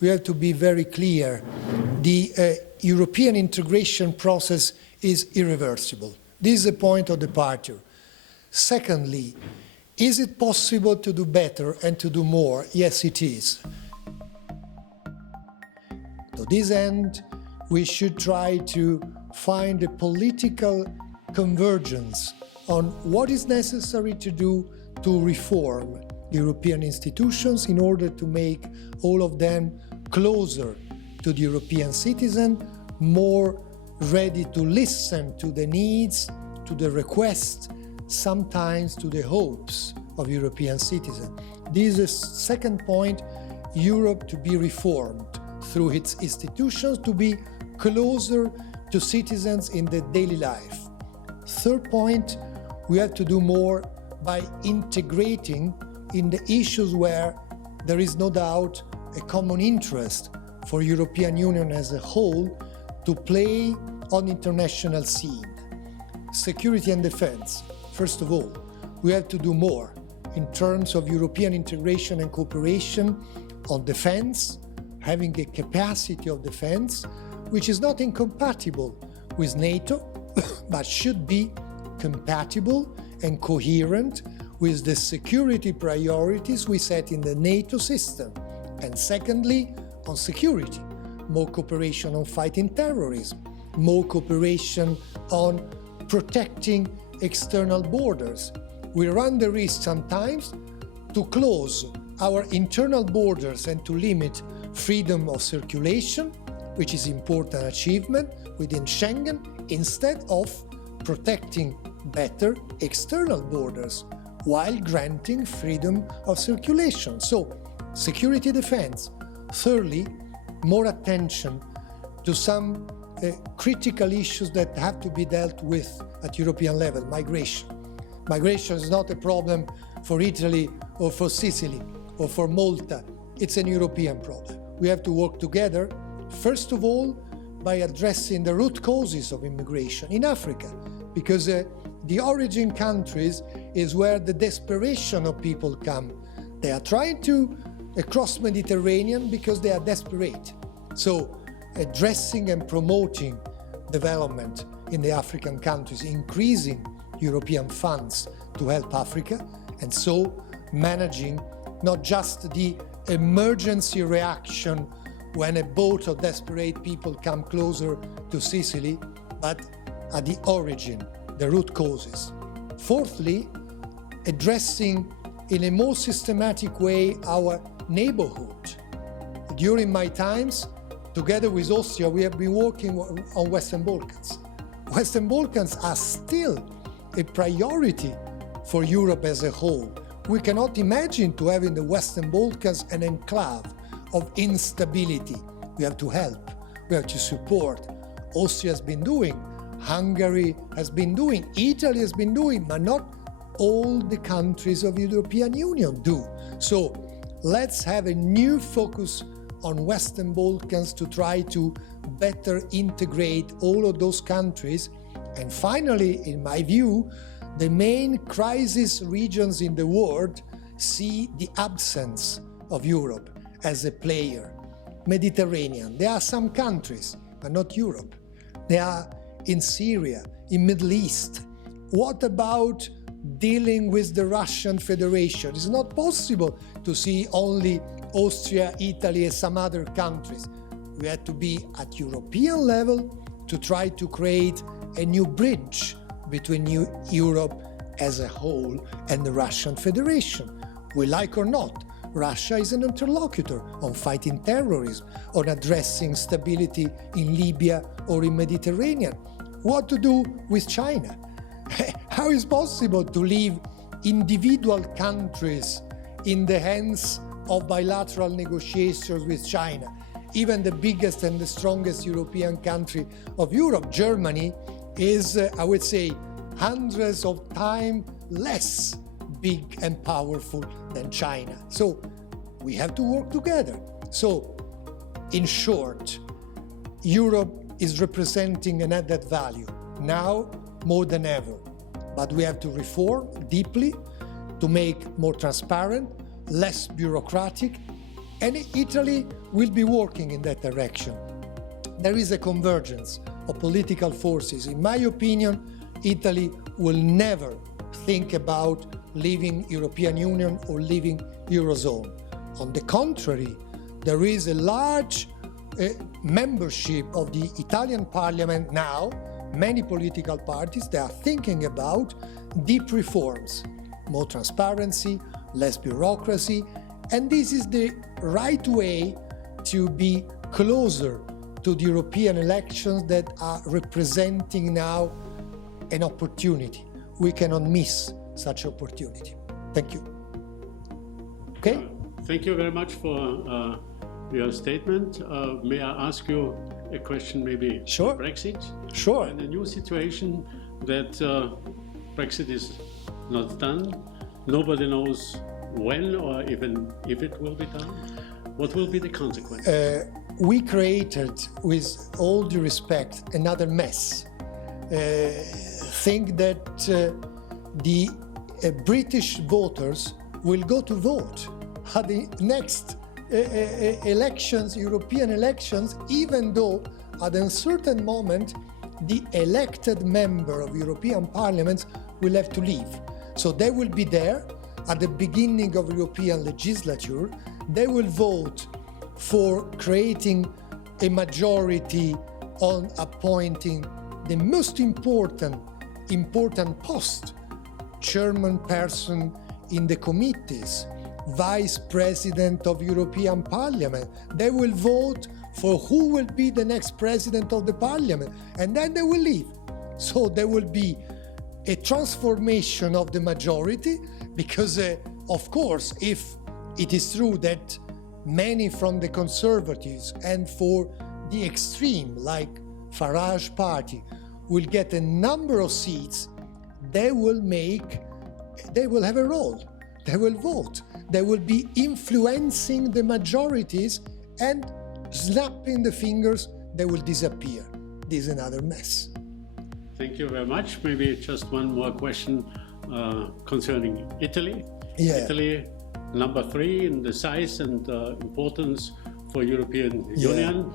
We have to be very clear. The European integration process is irreversible. This is a point of departure. Secondly, is it possible to do better and to do more? Yes, it is. To this end, we should try to find a political convergence on what is necessary to do to reform European institutions in order to make all of them closer to the European citizen, more ready to listen to the needs, to the requests, sometimes to the hopes of European citizens. This is the second point, Europe to be reformed through its institutions, to be closer to citizens in their daily life. Third point, we have to do more by integrating in the issues where there is no doubt a common interest for European Union as a whole to play on international scene. Security and defense. First of all, we have to do more in terms of European integration and cooperation on defense, having a capacity of defense which is not incompatible with NATO, but should be compatible and coherent with the security priorities we set in the NATO system. And secondly, on security, more cooperation on fighting terrorism, more cooperation on protecting external borders. We run the risk sometimes to close our internal borders and to limit freedom of circulation, which is an important achievement within Schengen, instead of protecting better external borders while granting freedom of circulation. So, security defense. Thirdly, more attention to some critical issues that have to be dealt with at European level. Migration. Migration is not a problem for Italy or for Sicily or for Malta. It's an European problem. We have to work together, first of all, by addressing the root causes of immigration in Africa, because the origin countries is where the desperation of people come. They are trying to cross Mediterranean because they are desperate. So addressing and promoting development in the African countries, increasing European funds to help Africa, and so managing not just the emergency reaction when a boat of desperate people come closer to Sicily, but at the origin, the root causes. Fourthly, addressing in a more systematic way our neighborhood. During my times, together with Austria, we have been working on Western Balkans. Western Balkans are still a priority for Europe as a whole. We cannot imagine to have in the Western Balkans an enclave of instability. We have to help, we have to support. Austria has been doing, Hungary has been doing, Italy has been doing, but not all the countries of the European Union do. So let's have a new focus on Western Balkans to try to better integrate all of those countries. And finally, in my view, the main crisis regions in the world see the absence of Europe as a player. Mediterranean, there are some countries, but not Europe. They are in Syria, in Middle East. What about dealing with the Russian Federation? It's not possible to see only Austria, Italy, and some other countries. We have to be at European level to try to create a new bridge between Europe as a whole and the Russian Federation. We like or not, Russia is an interlocutor on fighting terrorism, on addressing stability in Libya or in Mediterranean. What to do with China? How is it possible to leave individual countries in the hands of bilateral negotiations with China? Even the biggest and the strongest European country of Europe, Germany, is, I would say, hundreds of times less big and powerful than China. So we have to work together. So, in short, Europe is representing an added value, now more than ever. But we have to reform deeply to make more transparent, less bureaucratic, And Italy will be working in that direction. There is a convergence of political forces. In my opinion, Italy will never think about leaving European Union or leaving Eurozone. On the contrary, there is a large membership of the Italian Parliament now, many political parties that are thinking about deep reforms, more transparency, less bureaucracy, and this is the right way to be closer to the European elections that are representing now an opportunity. We cannot miss such opportunity. Thank you. Okay? Thank you very much for your statement. May I ask you a question maybe? Sure. Brexit? Sure. In a new situation that Brexit is not done, nobody knows when or even if it will be done. What will be the consequence? We created, with all due respect, another mess. Think that the British voters will go to vote at the next elections, European elections, even though at a certain moment the elected member of European Parliament will have to leave. So they will be there at the beginning of European legislature. They will vote for creating a majority on appointing the most important post, chairman person in the committees, vice president of European Parliament. They will vote for who will be the next president of the Parliament, and then they will leave. So there will be a transformation of the majority, because of course, if it is true that many from the Conservatives and for the extreme, like Farage party, will get a number of seats, they will have a role. They will vote. They will be influencing the majorities, and snapping the fingers, they will disappear. This is another mess. Thank you very much. Maybe just one more question concerning Italy. Yeah. Italy, number 3 in the size and importance for European Union,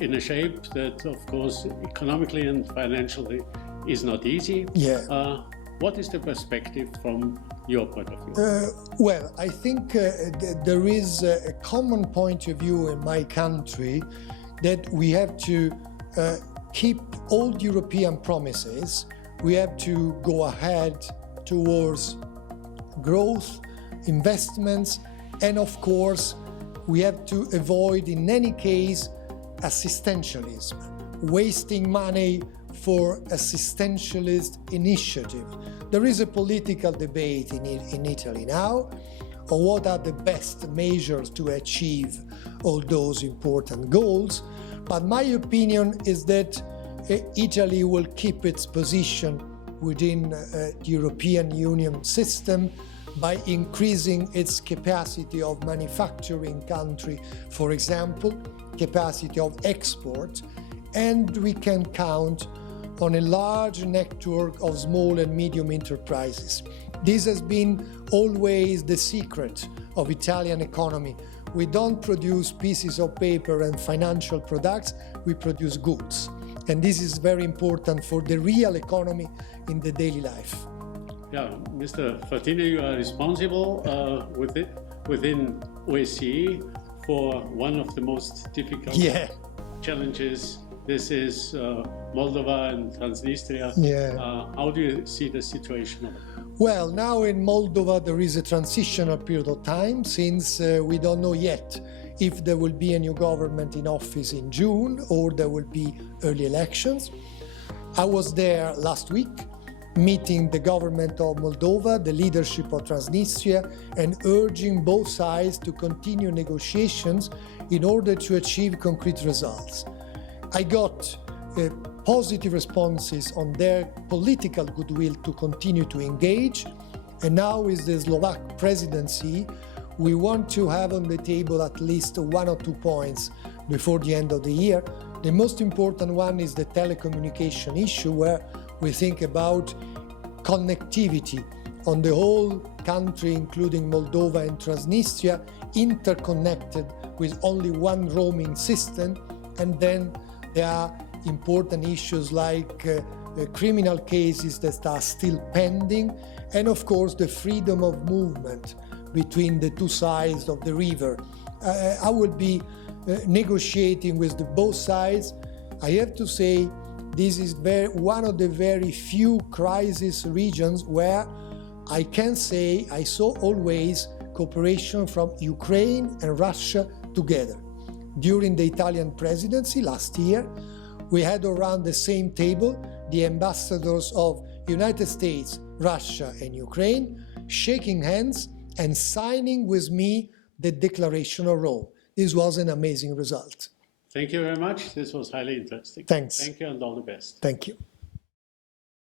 in a shape that, of course, economically and financially is not easy. Yeah. What is the perspective from your point of view? Well, I think there is a common point of view in my country that we have to keep all European promises. We have to go ahead towards growth, investments, and of course, we have to avoid, in any case, assistantialism, wasting money for assistantialist initiative. There is a political debate in Italy now on what are the best measures to achieve all those important goals, but my opinion is that Italy will keep its position within the European Union system by increasing its capacity of manufacturing country, for example, capacity of export, and we can count on a large network of small and medium enterprises. This has been always the secret of Italian economy. We don't produce pieces of paper and financial products, we produce goods. And this is very important for the real economy in the daily life. Yeah, Mr. Frattini, you are responsible within OSCE for one of the most difficult challenges. This is Moldova and Transnistria. How do you see the situation? Well, now in Moldova there is a transitional period of time, since we don't know yet if there will be a new government in office in June or there will be early elections. I was there last week, meeting the government of Moldova, the leadership of Transnistria, and urging both sides to continue negotiations in order to achieve concrete results. I got positive responses on their political goodwill to continue to engage, and now with the Slovak presidency, we want to have on the table at least 1 or 2 points before the end of the year. The most important one is the telecommunication issue, where we think about connectivity on the whole country, including Moldova and Transnistria, interconnected with only one roaming system. And then there are important issues like criminal cases that are still pending, and of course the freedom of movement between the two sides of the river. I will be negotiating with both sides. I have to say this is one of the very few crisis regions where I can say I saw always cooperation from Ukraine and Russia together. During the Italian presidency last year, we had around the same table the ambassadors of United States, Russia and Ukraine shaking hands and signing with me the Declaration of Rome. This was an amazing result. Thank you very much. This was highly interesting. Thanks. Thank you and all the best. Thank you.